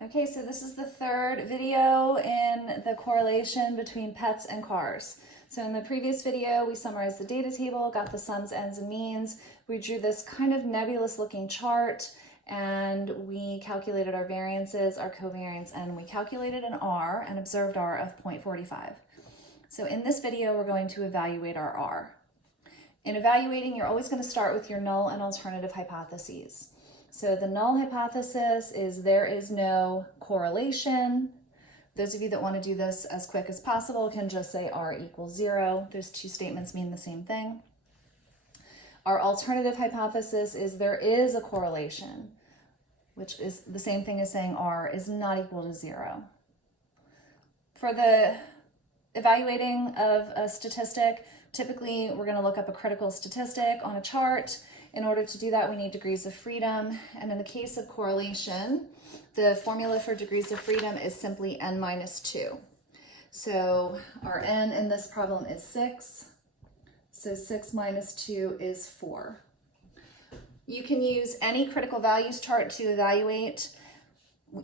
Okay, so this is the third video in the correlation between pets and cars. So in the previous video, we summarized the data table, got the sums, ends, and means. We drew this kind of nebulous looking chart, and we calculated our variances, our covariance, and we calculated an R, an observed R of 0.45. So in this video, we're going to evaluate our R. In evaluating, you're always going to start with your null and alternative hypotheses. So the null hypothesis is there is no correlation. Those of you that want to do this as quick as possible can just say R equals 0. Those two statements mean the same thing. Our alternative hypothesis is there is a correlation, which is the same thing as saying R is not equal to 0. For the evaluating of a statistic, typically we're going to look up a critical statistic on a chart. In order to do that, we need degrees of freedom. And in the case of correlation, the formula for degrees of freedom is simply n minus 2. So our n in this problem is 6. So 6 minus 2 is 4. You can use any critical values chart to evaluate.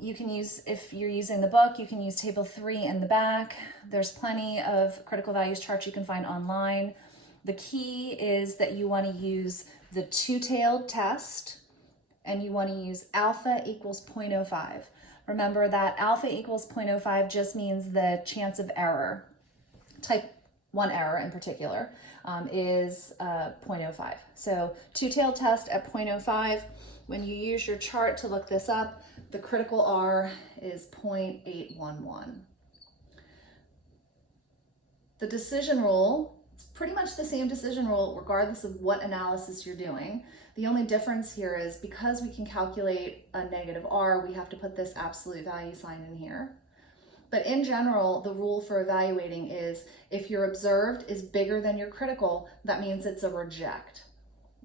You can use, if you're using the book, you can use table 3 in the back. There's plenty of critical values charts you can find online. The key is that you want to use the two-tailed test, and you want to use alpha equals 0.05. Remember that alpha equals 0.05 just means the chance of error, type 1 error in particular, is 0.05. So two-tailed test at 0.05. When you use your chart to look this up, the critical R is 0.811. The decision rule, it's pretty much the same decision rule regardless of what analysis you're doing. The only difference here is because we can calculate a negative R, we have to put this absolute value sign in here. But in general, the rule for evaluating is if your observed is bigger than your critical, that means it's a reject.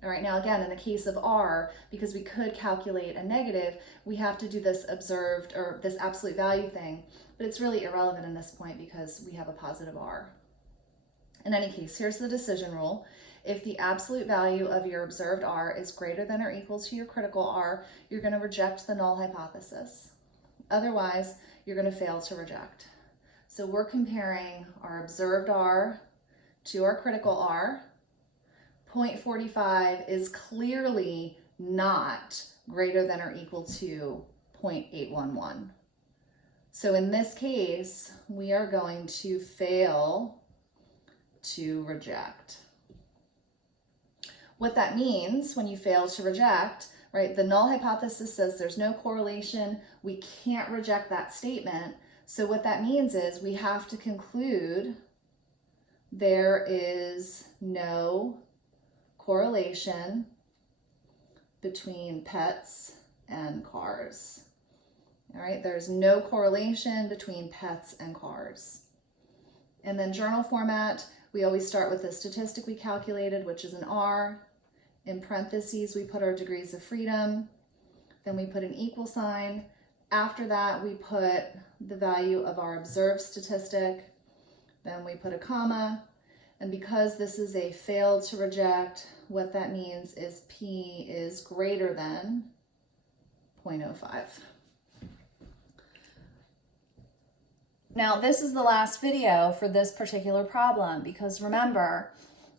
All right, now again, in the case of R, because we could calculate a negative, we have to do this observed or this absolute value thing, but it's really irrelevant in this point because we have a positive R. In any case, here's the decision rule. If the absolute value of your observed R is greater than or equal to your critical R, you're going to reject the null hypothesis. Otherwise, you're going to fail to reject. So we're comparing our observed R to our critical R. 0.45 is clearly not greater than or equal to 0.811. So in this case, we are going to fail to reject. What that means when you fail to reject, right, the null hypothesis says there's no correlation, we can't reject that statement. So what that means is we have to conclude there is no correlation between pets and cars. All right, there's no correlation between pets and cars. And then journal format, we always start with the statistic we calculated, which is an R. In parentheses, we put our degrees of freedom. Then we put an equal sign. After that, we put the value of our observed statistic. Then we put a comma. And because this is a failed to reject, what that means is P is greater than 0.05. Now, this is the last video for this particular problem because remember,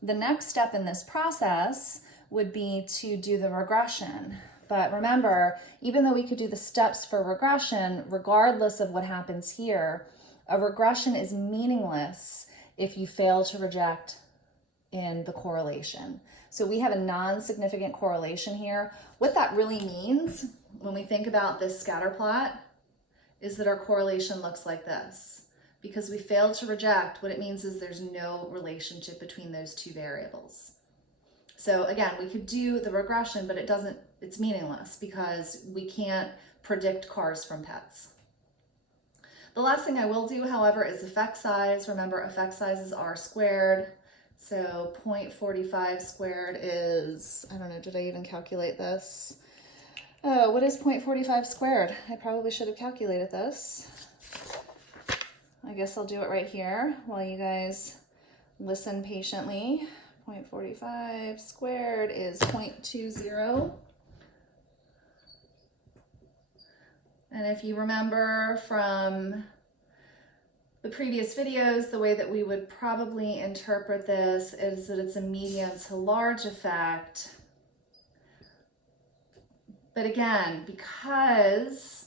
the next step in this process would be to do the regression. But remember, even though we could do the steps for regression, regardless of what happens here, a regression is meaningless if you fail to reject in the correlation. So we have a non-significant correlation here. What that really means when we think about this scatter plot is that our correlation looks like this. Because we failed to reject, what it means is there's no relationship between those two variables. So again, we could do the regression, but it's meaningless because we can't predict cars from pets. The last thing I will do, however, is effect size. Remember, effect size is R squared. So 0.45 squared is, I don't know, did I even calculate this? Oh, what is 0.45 squared? I probably should have calculated this. I guess I'll do it right here while you guys listen patiently. 0.45 squared is 0.20. And if you remember from the previous videos, the way that we would probably interpret this is that it's a medium to large effect. But again, because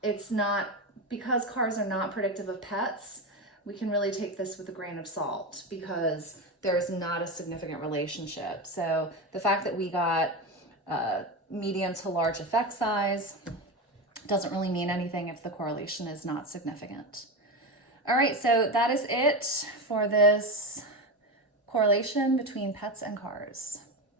cars are not predictive of pets, we can really take this with a grain of salt because there's not a significant relationship. So the fact that we got medium to large effect size doesn't really mean anything if the correlation is not significant. All right, so that is it for this correlation between pets and cars.